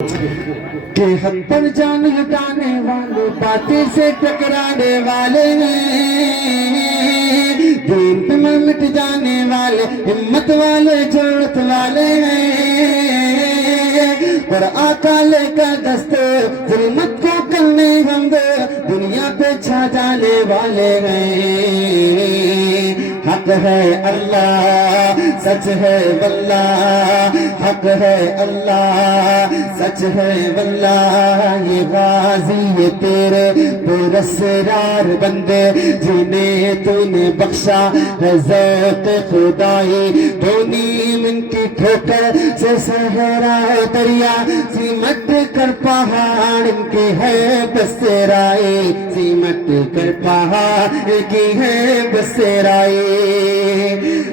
کہ حق پر جان لٹانے والے باطل سے ٹکرانے والے ہیں، دین پہ مٹ جانے والے ہمت والے جرأت والے ہیں، اور آقا لے کر دستور ظلمت کو کرنے ہم دنیا پہ چھا جانے والے ہیں۔ حق ہے اللہ سچ ہے واللہ، حق ہے اللہ سچ ہے واللہ، یہ غازی یہ تیرے پراسرار بندے جنہیں تو نے بخشا ہے ذوق خدائی، دو نیم ان کی ٹھوکر سے صحرا دریا سمٹ کر پہاڑ ان کی ہے بسرائی، سمٹ کر پہاڑ کی ہے بسرائی۔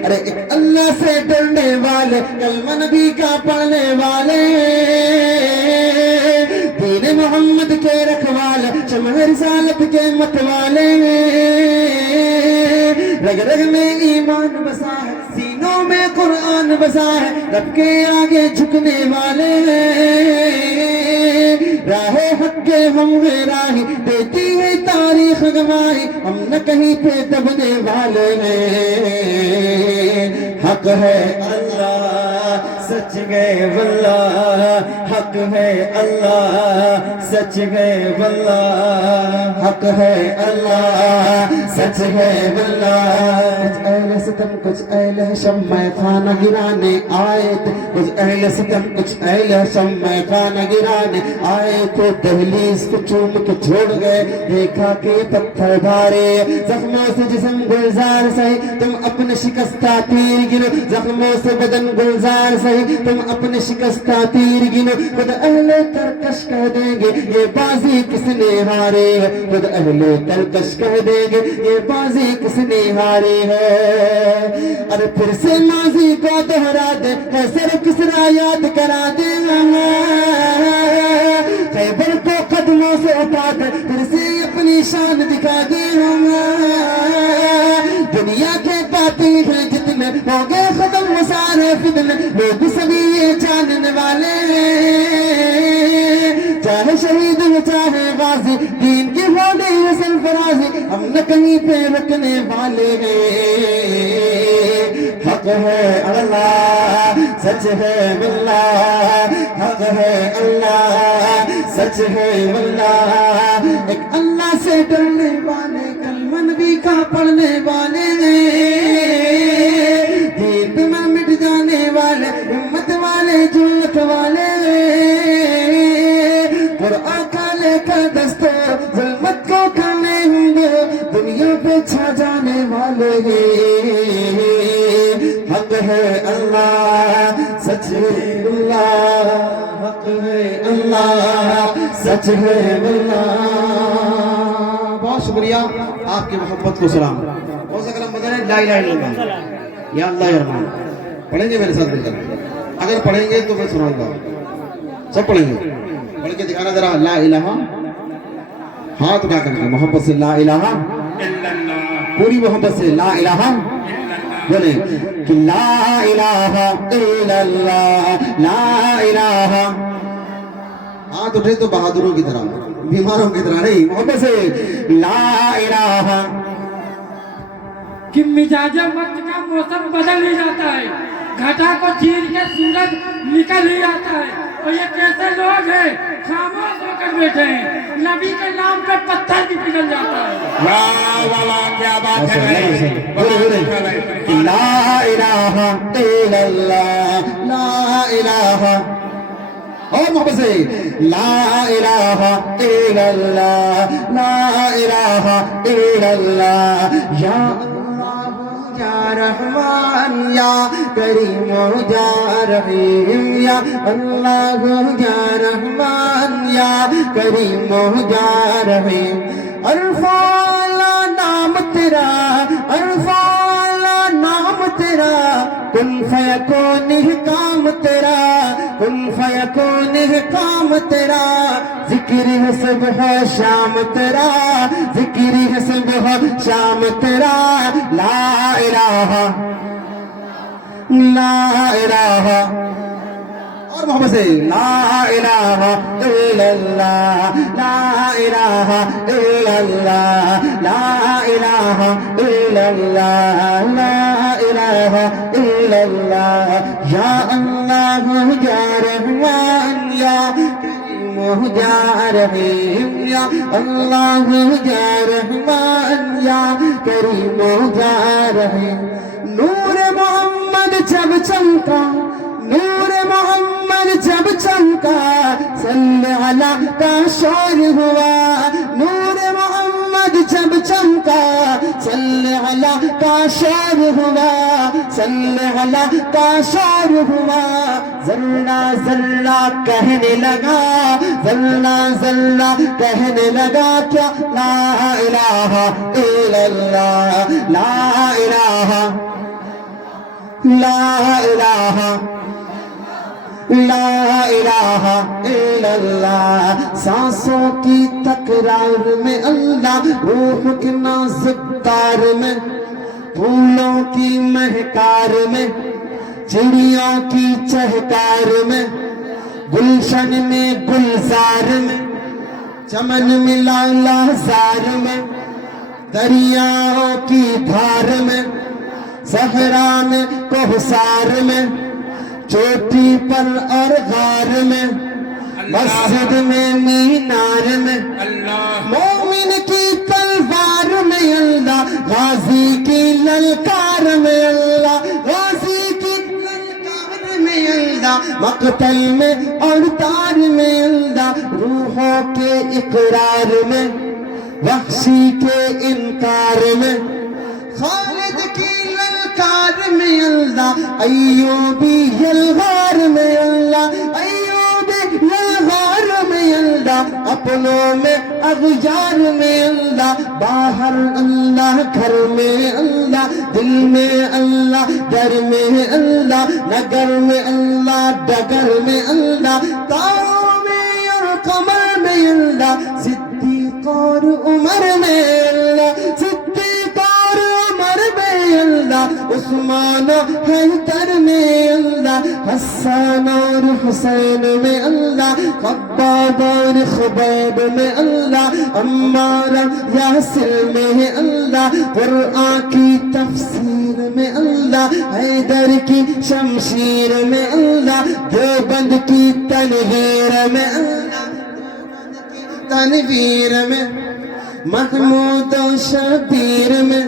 ارے ایک اللہ سے ڈرنے والے کلمہ نبی کا پڑھنے والے، دین محمد کے رکھوالے شمع رسالت کے متوالے، رگ رگ میں ایمان بسا ہے سینوں میں قرآن بسا ہے، رب کے آگے جھکنے والے راہ حق کے ہم راہی دیتی ہے تاریخ گواہی، ہم نہ کہیں پہ دبنے والے ہیں۔ حق ہے اللہ سچ گئے واللہ، حق ہے اللہ سچ گئے واللہ، حق ہے اللہ سچ ہے واللہ۔ کچھ اہل ستم کچھ اہل شمع خانہ گرانے آئے تھے، کچھ اہل ستم کچھ اہل شمع خانہ گرانے آئے تھے، دہلیز کو چوم کے چھوڑ گئے، دیکھا کہ پتھر بھارے، زخموں سے جسم گلزار سہی تم اپنے شکستہ تیر گنو، زخموں سے بدن گلزار سہی تم اپنے شکستہ تیر گنو، خود اہل ترکش کہہ دیں گے یہ بازی کس نے ہارے ہے، خود اہل ترکش کہہ دیں گے یہ بازی کس نے ہارے ہے۔ اور پھر سے ماضی کو دہرا دے ہے سر کسرا یاد کرا دے، خیبر کو قدموں سے اٹھا کر پھر سے اپنی شان دکھا دے، دنیا کے باطل ہیں جتنے ہو گئے ختم وہ سارے فتنے، لوگ سبھی یہ جاننے والے چاہے شہید ہو چاہے غازی، دین کی ہونے ہے سرفرازی، ہم نہ کہیں پہ رکنے والے ہیں۔ حق ہے اللہ سچ ہے واللہ، حق ہے اللہ سچ ہے واللہ، ایک اللہ سے ڈرنے والے کلمہ نبی کا پڑھنے والے، دین پہ مٹ جانے والے ہمت والے جرأت والے، قرآن کا لے کر دستور ظلمت کو کرنے ہوں گے دنیا پہ چھا جانے والے ہیں۔ حق ہے اللہ سچ ہے اللہ، حق ہے اللہ سچ ہے اللہ۔ بہت شکریہ آپ کی محبت کو سلام۔ ہو سکتا مدن لا الہ الا اللہ یا اللہ یا رحمان پڑھیں گے میرے ساتھ مل کر، اگر پڑھیں گے تو میں سناؤں گا، سب پڑھیں گے، پڑھ کے دکھانا ذرا لا الہ، ہاتھ اٹھا کر کے محبت سے لا الہ الا اللہ، پوری محبت سے لا الہ بولے کہ لا الہ الا اللہ، لا الہ، ہاتھ اٹھے تو بہادروں کی طرح بیماروں کی طرح نہیں، محبت سے لا الہ۔ کہ مزاج وقت کا موسم بدل ہی جاتا ہے، گھٹا کو چیر کے سورج نکل ہی آتا ہے، اور یہ کیسے لوگ ہیں خاموش ہو کر بیٹھے ہیں، نبی کے نام پہ پتھر بھی پگھل جاتا ہے۔ واہ واہ واہ کیا بات ہے، لا الہ الا اللہ، لا الہ، اور محبت سے لا الہ الا اللہ، لا الہ الا اللہ، یا یا رحمان یا کریم یا رحیم، یا اللہ یا رحمان یا کریم یا رحیم، عرفالا نام تیرا، عرفالا نام تیرا، کن فیکون کام تیرا، کن فیکون کام تیرا، ذکر ہے صبح شام تیرا، ذکر ہے صبح شام تیرا، لا الہ لا الہ۔ اور محبت سے لا الہ الا اللہ لا الہ الا اللہ لا الہ الا اللہ لا الہ الا اللہ یا اللہ یا رحمان یا کریم یا رحیم یا اللہ یا رحمان یا کریم یا رحیم نور محمد جب چمکا نور محمد جب چمکا صلی علی کا شور ہوا نور محمد جب چمکا صلی علی کا شور ہوا صلی علی کا شور ہوا ذرہ ذرہ کہنے لگا ذرہ ذرہ کہنے لگا کیا لا الہ الا اللہ لا الہ لا الہ لا الہ الا اللہ سانسوں کی تکرار میں اللہ روح کے نازک تار میں پھولوں کی مہکار میں چڑیوں کی چہکار میں گلشن میں گلزار میں چمن میں لالا زار میں دریاؤں کی دھار میں صحرا میں کوہسار میں چوٹی پر اور غار میں مسجد میں مینار میں مومن کی تلوار میں اللہ غازی کی للکار میں اللہ غازی کی للکار میں اللہ مقتل میں اور تار میں اللہ روحوں کے اقرار میں وحشی کے انکار میں خالد کی للکار میں اللہ ایوبی یلغار میں اللہ ایوبی یلغار میں اللہ اپنوں میں اغیار میں اللہ باہر اللہ گھر میں اللہ دل میں اللہ در میں اللہ نگر میں اللہ ڈگر میں اللہ تاروں میں اور قمر میں اللہ صدیق اور عمر میں اللہ صدیق اور عمر میں اللہ عثمان و حیدر میں اللہ حسن اور حسین میں اللہ خباب اور خباب میں اللہ عمار یاسر میں اللہ قرآن کی تفسیر میں اللہ حیدر کی شمشیر میں اللہ دیوبند کی تنویر میں اللہ تنویر میں محمود و شبیر میں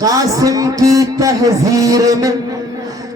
قاسم کی تحذیر میں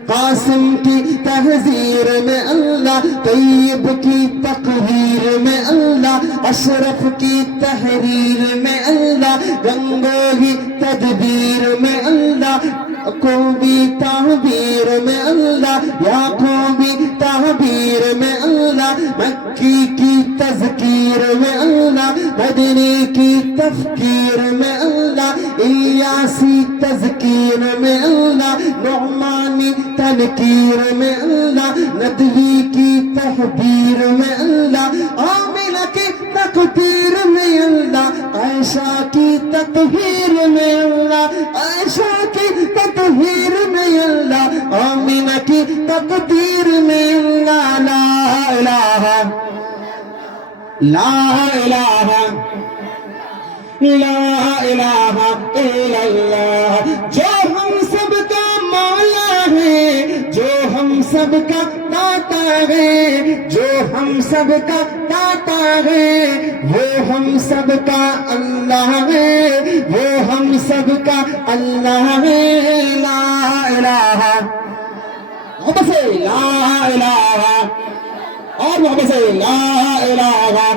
قاسم کی تحذیر میں اللہ طیب کی تقریر میں اللہ اشرف کی تحریر میں اللہ گنگوہی تدبیر میں اللہ یعقوبی تعبیر میں اللہ یعقوبی تعبیر میں اللہ مکی کی تذکیر میں اللہ مدنی کی تفکیر میں اللہ الیاسی تذکیر میں اللہ نعمانی تنکیر میں اللہ ندوی کی تحبیر میں اللہ آمنہ کی تقدیر میں اللہ عائشہ کی تطہیر میں اللہ عائشہ کی تطہیر میں اللہ آمنہ کی تقدیر میں اللہ لا الہ لا الہ لا الہ الا اللہ جو ہم سب کا مولا ہے جو ہم سب کا داتا ہے جو ہم سب کا داتا ہے وہ ہم سب کا اللہ ہے وہ ہم سب کا اللہ ہے لا الہ محبت سے لا الہ اور محبت سے لا الہ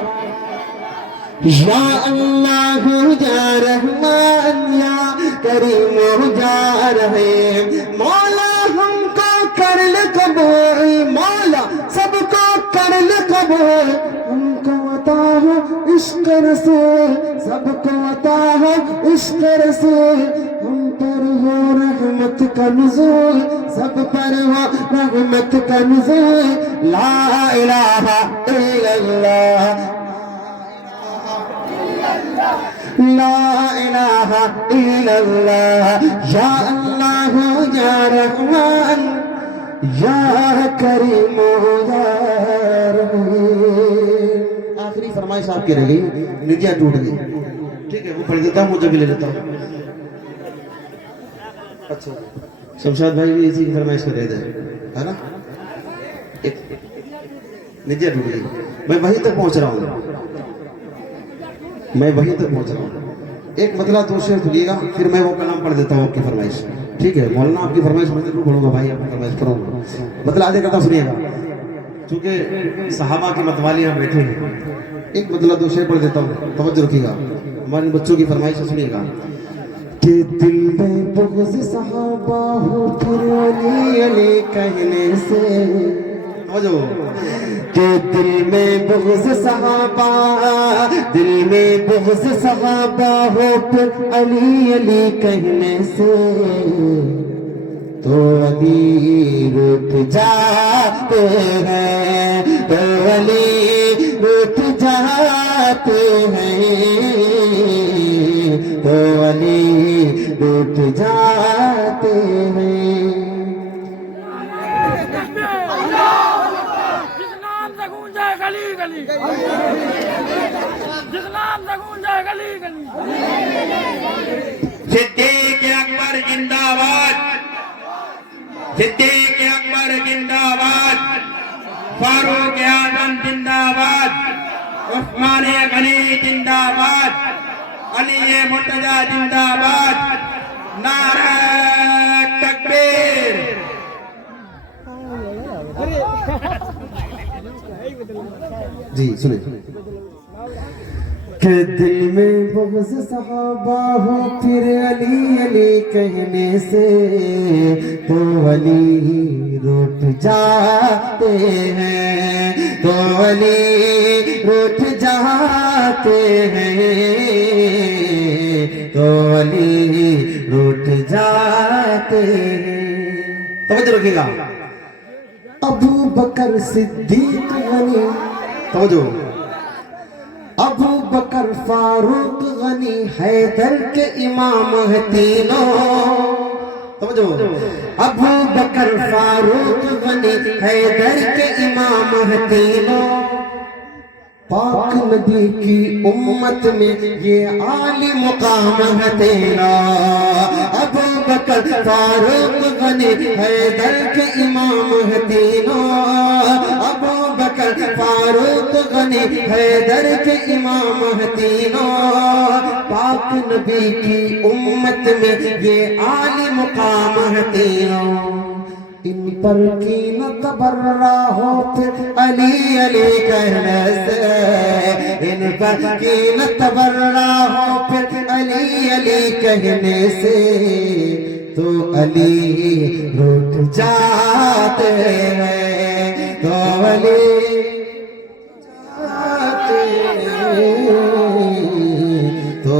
یا اللہ یا رحمان یا کریم یا رحیم مولا ہم کو کر لے قبول مولا سب کو کر لے قبول ہم کو عطا ہو عشق رسول سب کو عطا ہو عشق رسول ہم پر ہو رحمت کا نزول سب پر ہو رحمت کا نزول لا الہ الا اللہ لا الہ الا اللہ یا اللہ یا رحمان یا کریم یا رحیم. آخری فرمائش آپ کی رہ گئی, ندیاں ٹوٹ گئی. ٹھیک ہے, وہ پڑھ دیتا ہوں, مجھے بھی لے لیتا ہوں. اچھا شمشاد بھائی بھی اسی کی فرمائش کر رہے تھے, ہے نا. ندیاں ٹوٹ گئی, میں وہیں تک پہنچ رہا ہوں, میں وہیں تک پہنچ رہا ہوں. ایک مطلع دو شعر سنیے گا, پھر میں وہ کلام پڑھ دیتا ہوں آپ کی فرمائش. ٹھیک ہے مولانا, آپ کی فرمائش میں ضرور پڑھوں گا بھائی, آپ کی فرمائش کروں گا. مطلع آدھے کرتا سنیے گا, چونکہ صحابہ کی متوالی یہاں بیٹھے ہیں. ایک مطلع دو شعر پڑھ دیتا ہوں, توجہ رکھیے گا, ہمارے بچوں کی فرمائش سنیے گا. کہ دل میں بغض صحابہ ہو پھر علی علی کہنے سے, کہ دل میں بغض صحابہ, دل میں بغض صحابہ ہو پھر علی علی کہنے سے, تو علی روٹ جاتے ہیں, تو علی روٹ جاتے ہیں, تو علی روٹ جاتے ہیں. گلی گلی جس نام سے گونجے گلی گلی. صدیق اکبر زندہ باد, صدیق اکبر زندہ باد, فاروق اعظم زندہ باد, عثمان غنی زندہ باد, علی مرتضی زندہ باد, نعرہ تکبیر. جی سنیں. کہ دل میں بغض صحابہ ہو پھر علی علی کہنے سے, تو علی روٹ جاتے ہیں, تو علی روٹ جاتے ہیں, تو علی روٹ جاتے ہیں. توجہ رکھیے گا. ابو بکر صدیق غنی, توجہ, ابو بکر فاروق غنی حیدر کے امام ہیں تینوں. توجہ, ابو بکر فاروق غنی حیدر کے امام ہیں تینوں. پاک نبی کی امت میں یہ عالی مقام ہے تیرا. ابو بکر فاروق غنی حیدر کے امام ہیں تینوں. ابو بکر فاروق غنی حیدر کے امام ہیں تینوں. پاک نبی کی امت میں یہ عالی مقام ہے تینوں. ان پر کی نہ تبرہ ہو پھر علی علی کہنے سے, ان پر کی نہ تبرہ ہو پھر علی علی کہنے سے, تو علی روٹ جاتے ہیں, تو علی جاتے ہیں, تو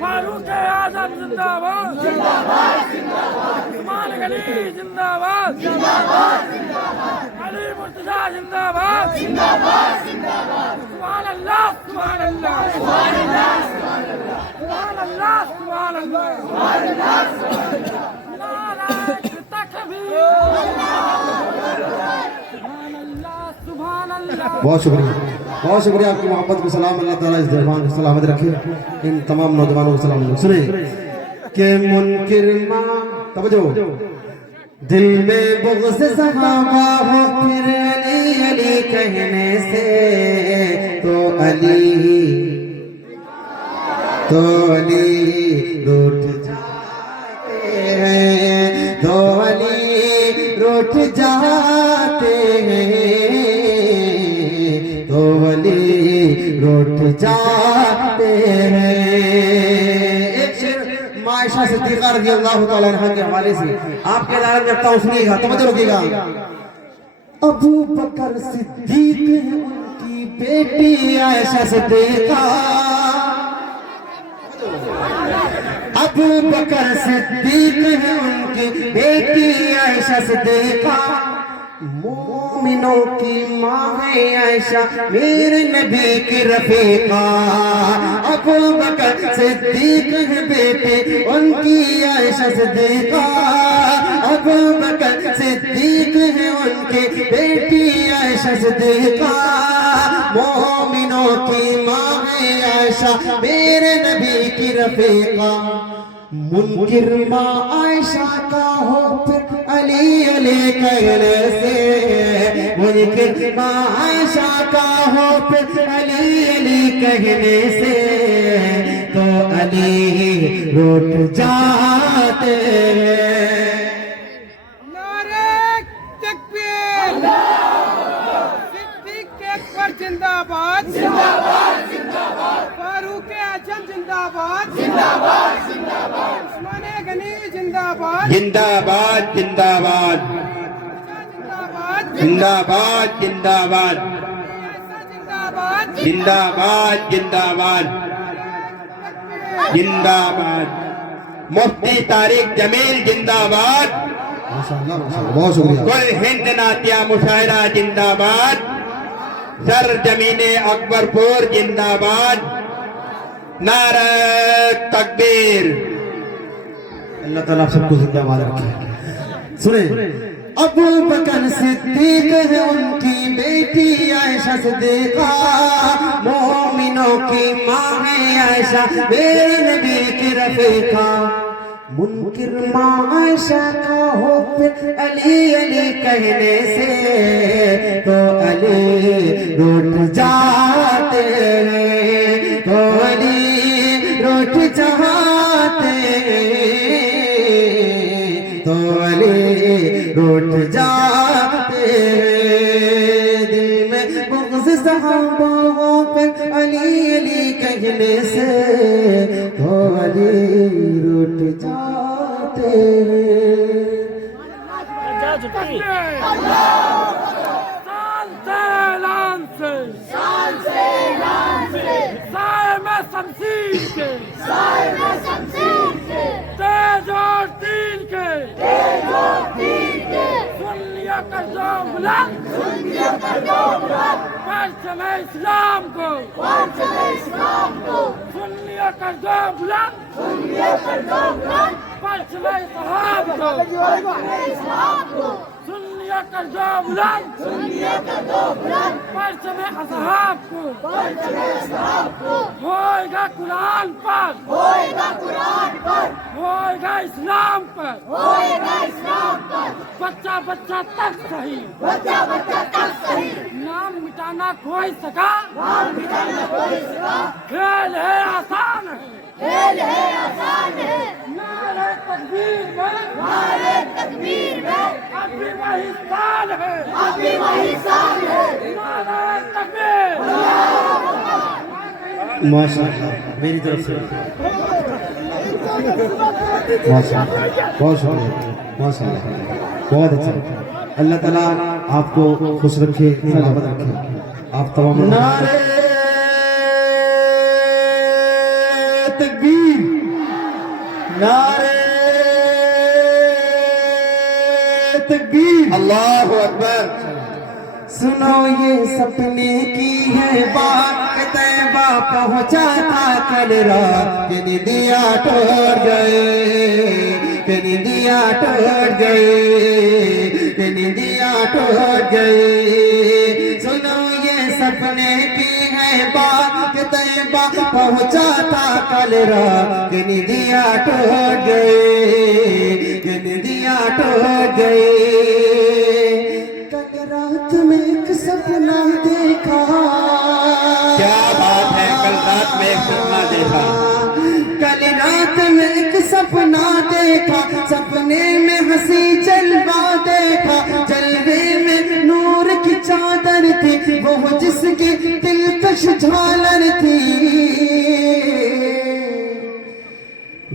فاروق اعظم زندہ باد, عثمان غنی زندہ باد, علی مرتضی زندہ باد. سبحان اللہ سبحان اللہ سبحان اللہ سبحان اللہ. نعرہ تکبیر, سبحان اللہ سبحان اللہ. بہت شکریہ, بہت شکریہ آپ کی محبت کو سلام. اللہ تعالیٰ اس دربان کو سلامت رکھے. ان تمام نوجوانوں کو سلام. سنیں کہ منکر ماں, توجہ, دل میں بغض صحابہ ہو پھر علی علی کہنے سے, تو علی روٹ جاتے ہیں, تو علی روٹ جاتے ہیں, تو علی روٹ جاتے ہیں. ایک شعر عائشہ صدیقہ رضی اللہ تعالیٰ عنہ کے حوالے سے آپ کے دائرے میں رکھتا ہوں, سنیے گا, توجہ رکھیے گا. ابو بکر صدیق ہے ان کی بیٹی عائشہ صدیقہ, ابو بکر صدیق ہے ان کی بیٹی عائشہ صدیقہ. مومنوں کی ماں ہے عائشہ میرے نبی کی رفیقہ ابو بکر صدیق ہے بیٹے ان کی عائشہ صدیقہ ابو بکر صدیق ہے ان کی بیٹی عائشہ صدیقہ مومنوں کی ماں ہے عائشہ میرے نبی کی رفیقہ منکر ماں عائشہ کا ہو پھر علی علی کہنے سے منکر ماں عائشہ کا ہو پھر علی علی کہنے سے تو علی روٹ جاتے نعرہ تکبیر صدیق اکبر زندہ باد فاروق اعظم زندہ باد عثمان غنی زندہ باد زندہ باد زندہ باد زندہ باد زندہ باد زندہ باد زندہ باد زندہ باد مفتی طارق جمیل زندہ باد بہت شکریہ کل ہند ناتیہ مشاعرہ زندہ باد سر زمین اکبر پور زندہ باد نعرہ تکبیر اللہ تعالیٰ آپ سب کو زندہ باد رکھے سنیں ابو بکر صدیق ہے ان کی بیٹی عائشہ صدیقہ مومنوں کی ماں ہے عائشہ میرے نبی کی رفیقہ منکر ماں عائشہ کا ہو پھر علی علی کہنے سے تو علی روٹ جاتے تو علی روٹ جاتے تو علی روٹ جاتے دل میں بغض صحابہ پہ علی علی کہنے سے تو علی روٹ جاتے سال سے اعلان سے سائے میں شمشیر کے تیز اور تین کے سن لیا کر دو بلند پرچم اسلام کو سن لیا کر دو بلند پرچم صحاب کو سن لیا کر دو بلند پرچم اصحاب کو ہوئے گا قرآن پر ہوئے گا اسلام پر بچہ بچہ تک صحیح نام مٹانا کوئی سکا کھیل ہے آسان ہے نعرہ تکبیر میں ابھی وہی سال ہے نعرہ تکبیر ماشاء اللہ میری طرف سے ماشاء اللہ بہت شکریہ ماشاء اللہ بہت اچھا اللہ تعالیٰ آپ کو خوش رکھے سلامت رکھے آپ تمام نعرہ تکبیر نعرہ تکبیر اللہ اکبر سنو یہ سپنے کی ہے بات طیبہ پہنچا تھا کل رات کہ ندیا ٹوٹ گئے کہ ندیا ٹوٹ گئے کہ ندیا ٹوٹ گئے سنو یہ سپنے کی ہے بات طیبہ پہنچا تھا کل رات کہ ندیا ٹوٹ گئے کہ ندیا ٹوٹ گئے کل رات میں ایک سپنا دیکھا کیا بات ہے کل رات میں ایک سپنا دیکھا کل رات میں ایک سپنا دیکھا سپنے میں ہنسی جلوہ دیکھا جلوے میں نور کی چادر تھی وہ جس کی دلکش جھالر تھی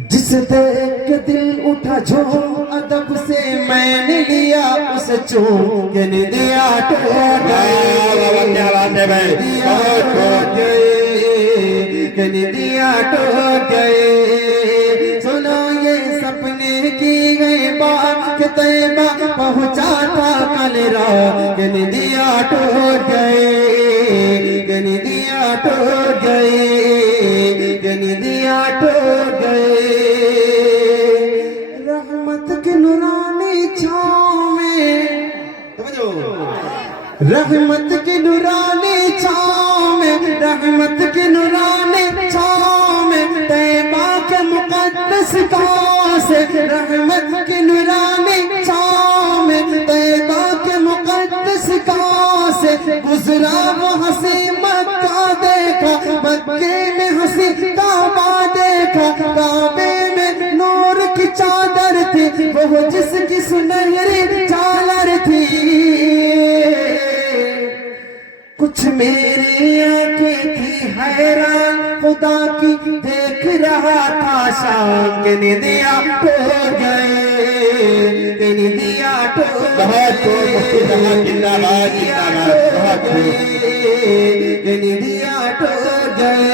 جس دیکھ کے دل اٹھا جھوم ادب سے میں نے لیا اس چوم کہ ندیا ٹوٹ گئے کیا بات ہے بھائی ٹوٹ گئے کہ ندیا ٹوٹ گئے سنو یہ سپنے کی گئی بات کہ طیبہ پہنچا تھا کل رات ندیا ٹوٹ گئے ندیا ٹوٹ گئے ندیا ٹوٹ گئے رحمت کے نورانی چھاؤں میں رحمت کی نورانی چھاؤں میں رحمت کی نورانی چھاؤں میں طیبہ کے مقدس گاؤں سے رحمت کی نورانی چھاؤں میں طیبہ کے مقدس گاؤں سے گزرا وہ ہنسی مکہ دیکھا مکے میں ہنسی کعبہ دیکھا کعبے میں نور کی چادر تھی وہ جس کی سنہری چادر تھی کچھ میری آنکھیں تھی حیران خدا کی دیکھ رہا تھا شام کے ندیا ٹوٹ گئے ندیا ٹوٹ گئے ندیا ٹوٹ گئے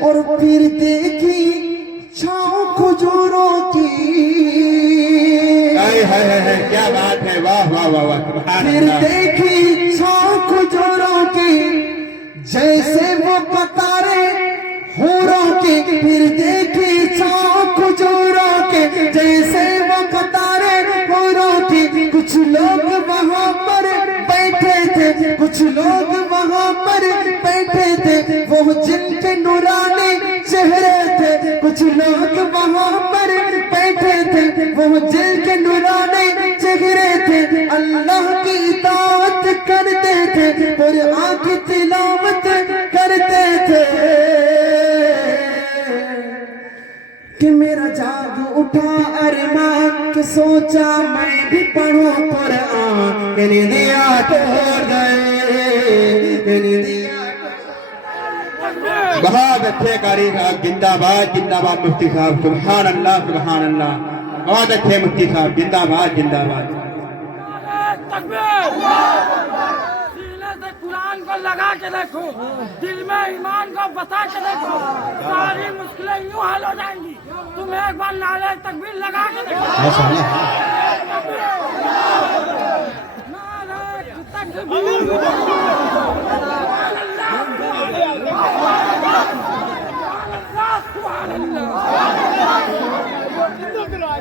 اور پھر دیکھی چھاؤں کھجوروں کی کیا بات ہے واہ واہ واہ واہ پھر دیکھی چھاؤں کھجوروں کی جیسے وہ قطارے حوروں کی پھر دیکھی چھاؤں کھجوروں کے جیسے وہ قطارے حوروں کی کچھ لوگ وہاں پر بیٹھے تھے کچھ لوگ وہاں پر بیٹھے تھے وہ جن کے نورانی چہرے تھے کچھ لوگ وہاں پر بیٹھے تھے وہ جن کے نورانی چہرے تھے اللہ کی اطاعت کرتے تھے قرآن کی تلاوت کرتے تھے کہ میرا جاگ اٹھا ارمان کہ سوچا میں بھی پڑھوں قرآن ندیا ٹوٹ گئے ندیا بہت اچھے قاری صاحب زندہ باد مفتی صاحب سبحان اللہ بہت اچھے مفتی صاحب زندہ باد سینے سے قرآن کو لگا کے دیکھو دل میں ایمان کو بتا کے دیکھو ساری مشکلیں یوں حل ہو جائیں گی تم ایک بار نعرہ تکبیر لگا کے دیکھو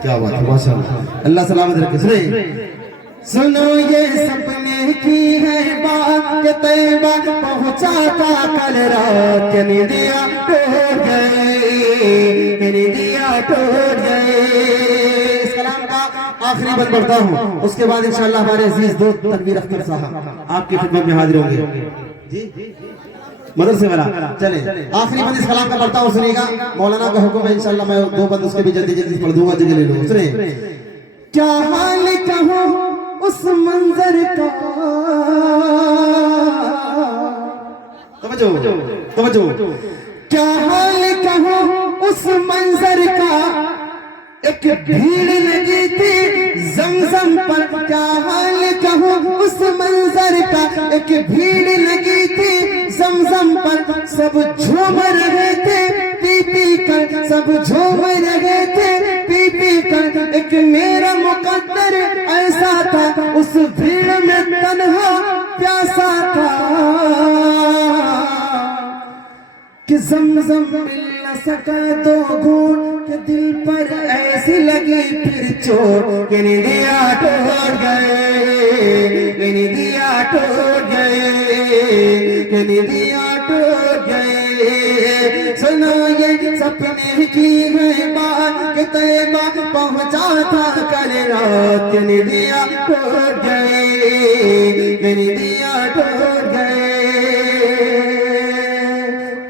کیا بات ہے ماشاء اللہ اللہ سلامت رکھے سنو یہ سپنے کی ہے بات کہ طیبہ پہنچا تھا کل رات ندیا ٹوٹ گئے ندیا ٹوٹ گئے اس کلام کا آخری بند پڑھتا ہوں اس کے بعد انشاءاللہ ہمارے عزیز دوست تنویر اختر صاحب آپ کی خدمت میں حاضر ہوں گے جی مدرسے والا چلیں آخری بند اس کلام کا پڑھتا ہوں سنیے گا مولانا کا حکم ہے انشاءاللہ میں دو بند اس کے بھی جلدی پڑھ دوں گا جگہ لے لوں سنیں کیا حال کہوں اس منظر کا توجہ کیا حال کہوں اس منظر کا ایک بھیڑ لگی تھی زمزم پر کیا حال کہوں اس منظر کا ایک بھیڑ لگی تھی زمزم پر سب جھوم رہے تھے پی پی کر سب جھوم رہے تھے پی پی کر ایک میرا مقدر ایسا تھا اس بھیڑ میں تنہا پیاسا تھا کہ زمزم مل نہ سکا تو گھونٹ کہ دل پر ایسی لگی پھر چوٹ کہ ندیا ٹوٹ گئے ندیا ٹوٹ گئے ندیا ٹوٹ گئے سنو یہ سپنے کی ہے بات کہ طیبہ پہنچا تھا کل رات ندیا ٹوٹ گئے ندیا ٹوٹ گئے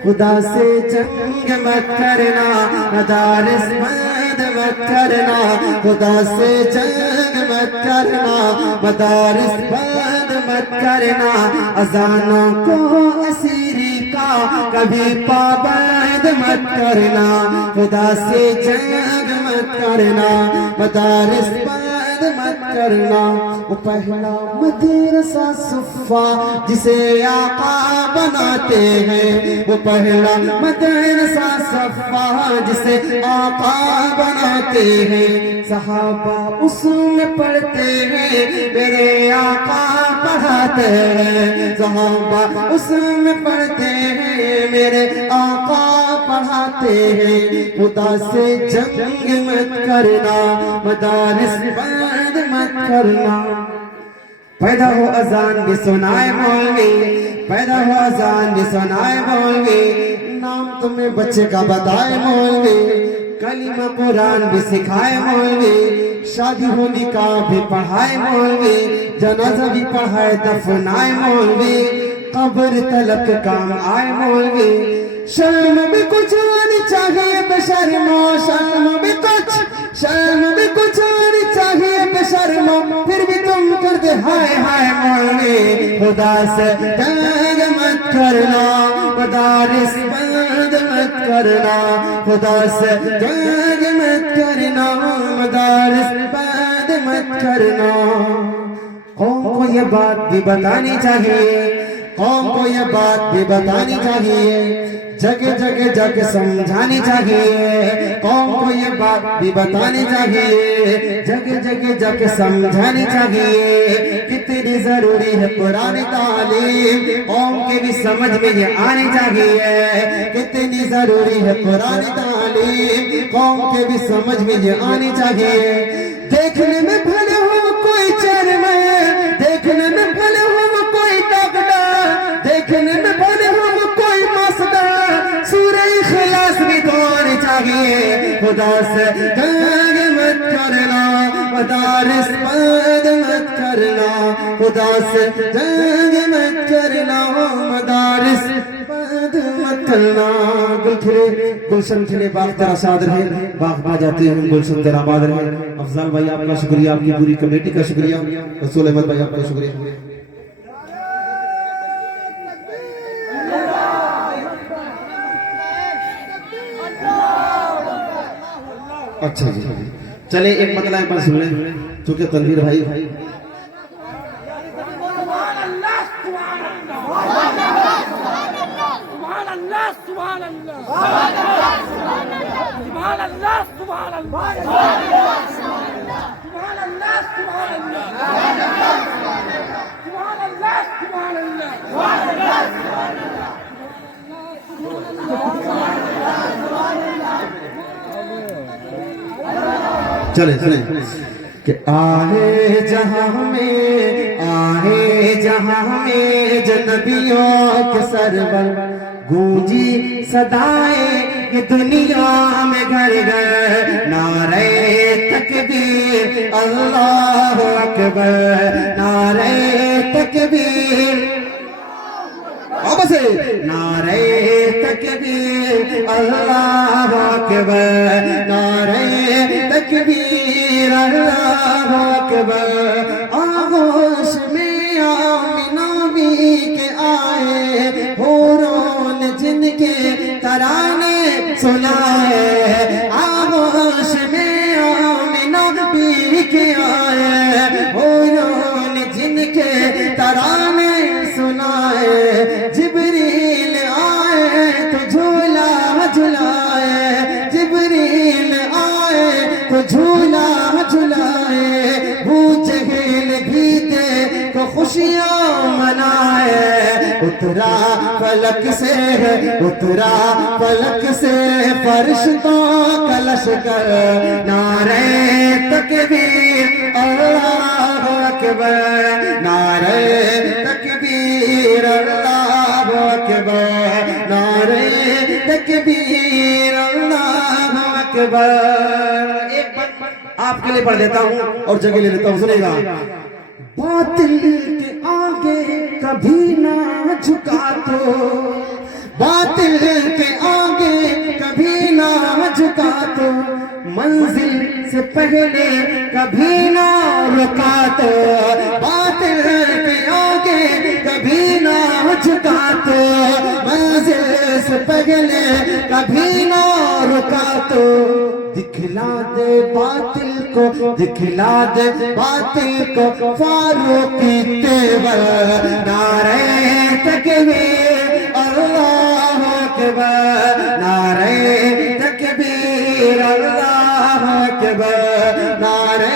خدا سے جنگ مت کرنا مدارس بند مت کرنا خدا سے جنگ مت کرنا مدارس بند مت کرنا اذانوں کو اسیری کا کبھی پابند مت کرنا خدا سے جنگ مت کرنا مدارس بند بند مت کرنا، وہ پہلا مدرسہ صفا جسے آقا بناتے ہیں، وہ پہلا مدرسہ صفا جسے آقا بناتے ہیں، صحابہ اس میں پڑھتے ہیں، میرے آقا پڑھاتے ہیں، صحابہ اس میں پڑھتے ہیں، میرے آقا پڑھاتے ہیں، خدا سے جنگ مت کرنا، مدارس بند مت کرنا، پیدا ہو اذان بھی سنائے مولوی، پیدا ہو اذان بھی سنائے مولوی، نام تمہیں بچے کا بتائے مولوی، کلمہ قرآن بھی سکھائے مولوی، شادی ہو نکاح بھی پڑھائے مولوی، جنازہ بھی پڑھائے دفنائے مولوی، قبر تلک کام آئے مولوی، شرم بھی کچھ ہونی چاہیے بے شرمو، شرم بھی کچھ ہونی چاہیے بے شرمو، پھر بھی تم کر دے ہائے ہائے مولوی، خدا سے جنگ مت کرنا، مدارس بند مت کرنا، خدا سے جنگ مت کرنا، مدارس بند مت کرنا، قوم کو یہ بات بھی بتانی چاہیے، قوم کو یہ بات بھی بتانی چاہیے، جگہ جگہ جا کے سمجھانی چاہیے، قوم کو یہ بات بھی بتانی چاہیے، جگہ جگہ جا کے سمجھانی چاہیے، کتنی ضروری ہے قرآن تعلیم، قوم کے بھی سمجھ میں یہ آنی چاہیے، کتنی ضروری ہے قرآن تعلیم، قوم کے بھی سمجھ میں یہ آنی چاہیے، دیکھنے میں بھلے ہو کوئی چرم، دیکھنے میں بھلے ہو کوئی تگڑا، دیکھنے میں بھلے ہو کوئی مسئلہ، سورہ اخلاص بھی دونی چاہیے، خدا سے جنگ مت کرنا، مدارس بند مت کرنا، خدا سے جنگ مت کرنا، مدارس بند مت کرنا، گل کھلے گلشن کھلے باغ تیرا شاد رہے، باغ با جاتے ہیں گلشن تیرا آباد رہے، افضل بھائی آپ کا شکریہ، آپ کی پوری کمیٹی کا شکریہ، رسول احمد بھائی آپ کا شکریہ۔ اچھا جی چلے ایک مطلع پر سن لیں چونکہ تنویر بھائی چلے سنیں کہ آئے جہاں میں جنبیوں کے سرور گونجی صدائے یہ دنیا میں گھر گھر نعرہ تکبیر اللہ اکبر نعرہ تکبیر نعرہ تکبیر اللہ اکبر نعرہ تکبیر اللہ اکبر آغوش میں آمنہ بھی کے آئے حوروں جن کے ترانے سنائے آغوش میں آمنہ بھی کے آئے حوروں جن کے ترانے سنائے جبریل آئے تو جھولا جھلائے جبریل آئے تو جھولا جھلائے ابو جہل بھی دے کو خوشیاں منائے اترا فلک سے فرشتوں کا لشکر نعرہ تکبیر اللہ اکبر نعرہ تکبیر اللہ اکبر نعرہ تکبیر اللہ اکبر ایک بار آپ کے لیے پڑھ دیتا ہوں اور جگہ لے لیتا ہوں سنیں گا باطل کے آگے کبھی نہ جھکا تو باطل کے آگے کبھی نہ جھکا تو منزل سے پہلے کبھی نہ رکا تو باطل کے آگے کبھی نہ جھکا تو منزل سے پہلے کبھی نہ کا تو دکھلا دے باطل کو، دکھلا دے باطل کو فاروق کی تیور، نعرہ تکبیر اللہ اکبر، نعرہ تکبیر اللہ اکبر، نعرہ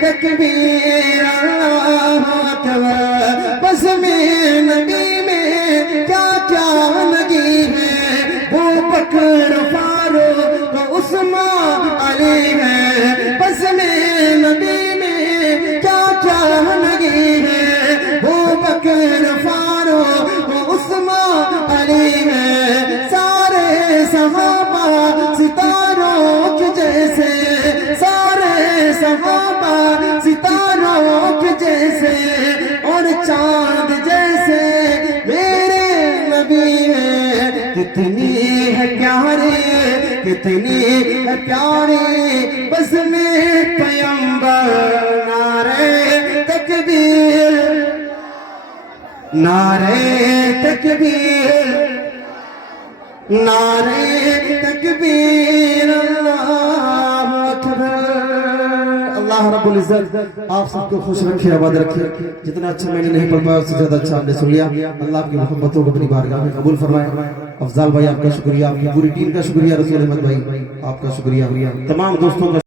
تکبیر اللہ اکبر۔ بس میں نبی میں کیا کیا لگی ہے، وہ بکر فاروق عثمان علی ہے۔ بس میں نبی میں کیا کیا لگی ہے، وہ بکر فاروق عثمان علی ہے۔ سارے صحابہ ستاروں کے جیسے، سارے صحابہ ستاروں کے جیسے اور چاند جیسے میرے نبی ہیں۔ کتنی ہے پیاری، کتنی ہے پیاری بس میں پیغمبر، نعرہ تکبیر، نعرہ تکبیر، نعرہ تکبیر اللہ اکبر۔ اللہ رب العزت آپ سب کو خوش رکھے، آباد رکھے۔ جتنا اچھا میں نے نہیں پڑھ پایا اس سے زیادہ اچھا ہم نے سن لیا۔ اللہ آپ کی محبتوں کو اپنی بارگاہ میں قبول فرمائے۔ افضال بھائی آپ کا شکریہ، آپ کی پوری ٹیم کا شکریہ، رسول احمد بھائی آپ کا شکریہ، تمام دوستوں کا